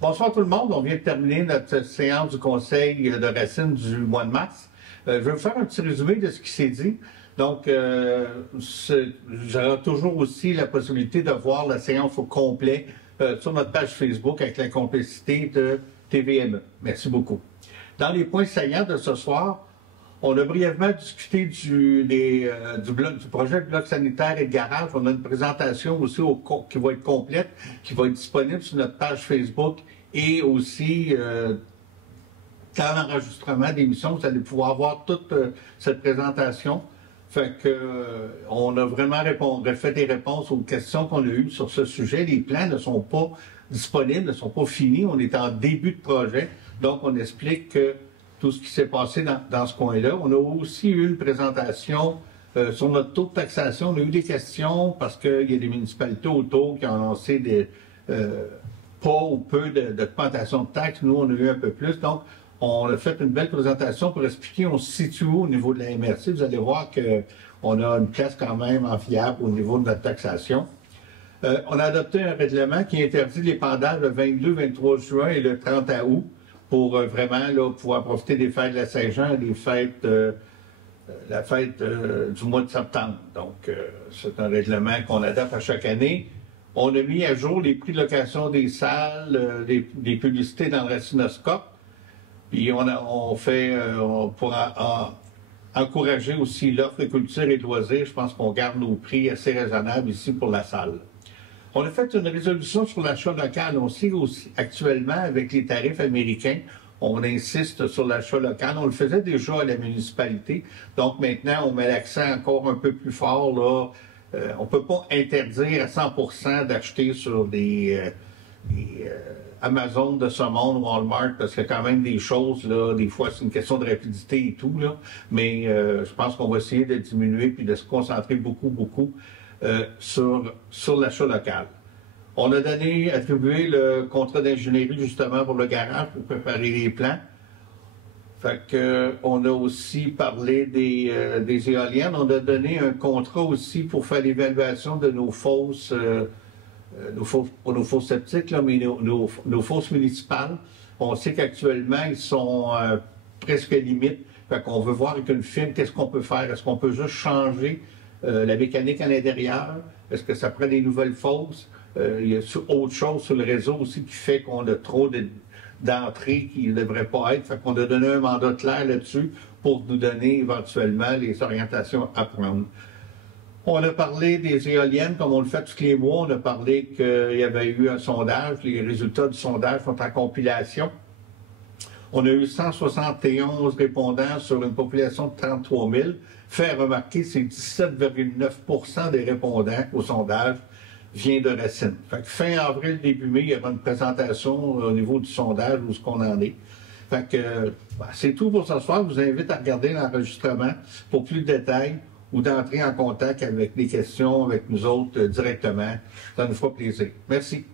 Bonsoir tout le monde. On vient de terminer notre séance du Conseil de Racine du mois de mars. Je vais vous faire un petit résumé de ce qui s'est dit. Donc, j'aurai toujours aussi la possibilité de voir la séance au complet sur notre page Facebook avec la complicité de TVME. Merci beaucoup. Dans les points saillants de ce soir, on a brièvement discuté du projet de bloc sanitaire et de garage. On a une présentation aussi qui va être complète, qui va être disponible sur notre page Facebook et aussi dans l'enregistrement d'émissions. Vous allez pouvoir voir toute cette présentation. Fait que on a vraiment fait des réponses aux questions qu'on a eues sur ce sujet. Les plans ne sont pas disponibles, ne sont pas finis. On est en début de projet. Donc, on explique tout ce qui s'est passé dans ce coin-là. On a aussi eu une présentation sur notre taux de taxation. On a eu des questions parce qu'il y a des municipalités autour qui ont annoncé pas ou peu d'augmentation de taxes. Nous, on a eu un peu plus. Donc, on a fait une belle présentation pour expliquer on se situe au niveau de la MRC. Vous allez voir qu'on a une place quand même enviable au niveau de notre taxation. On a adopté un règlement qui interdit l'épandage le 22, 23 juin et le 30 août pour vraiment là, pouvoir profiter des fêtes de la Saint-Jean et des fêtes, la fête du mois de septembre. Donc, c'est un règlement qu'on adapte à chaque année. On a mis à jour les prix de location des salles, des publicités dans le racinoscope. Puis on fait, pour encourager aussi l'offre de culture et de loisirs, je pense qu'on garde nos prix assez raisonnables ici pour la salle. On a fait une résolution sur l'achat local. On sait aussi actuellement, avec les tarifs américains, on insiste sur l'achat local. On le faisait déjà à la municipalité. Donc maintenant, on met l'accent encore un peu plus fort. Là. On ne peut pas interdire à 100% d'acheter sur des Amazon de ce monde, Walmart, parce qu'il y a quand même des choses, là, des fois c'est une question de rapidité et tout, là, mais je pense qu'on va essayer de diminuer puis de se concentrer beaucoup sur l'achat local. On a attribué le contrat d'ingénierie justement pour le garage pour préparer les plans. Fait que, on a aussi parlé des éoliennes. On a donné un contrat aussi pour faire l'évaluation de nos fosses septiques, là, mais nos fosses municipales. On sait qu'actuellement, ils sont presque limites. Fait qu'on veut voir avec une firme qu'est-ce qu'on peut faire. Est-ce qu'on peut juste changer la mécanique à l'intérieur? Est-ce que ça prend des nouvelles fosses? Il y a autre chose sur le réseau aussi qui fait qu'on a trop d'entrées qui ne devraient pas être. Fait qu'on a donné un mandat clair là-dessus pour nous donner éventuellement les orientations à prendre. On a parlé des éoliennes, comme on le fait tous les mois. On a parlé qu'il y avait eu un sondage. Les résultats du sondage sont en compilation. On a eu 171 répondants sur une population de 33 000. Fait remarquer, c'est 17,9% des répondants au sondage vient de Racine. Fait que fin avril, début mai, il y aura une présentation au niveau du sondage où ce qu'on en est. Fait que c'est tout pour ce soir. Je vous invite à regarder l'enregistrement pour plus de détails ou d'entrer en contact avec des questions avec nous autres directement. Ça nous fera plaisir. Merci.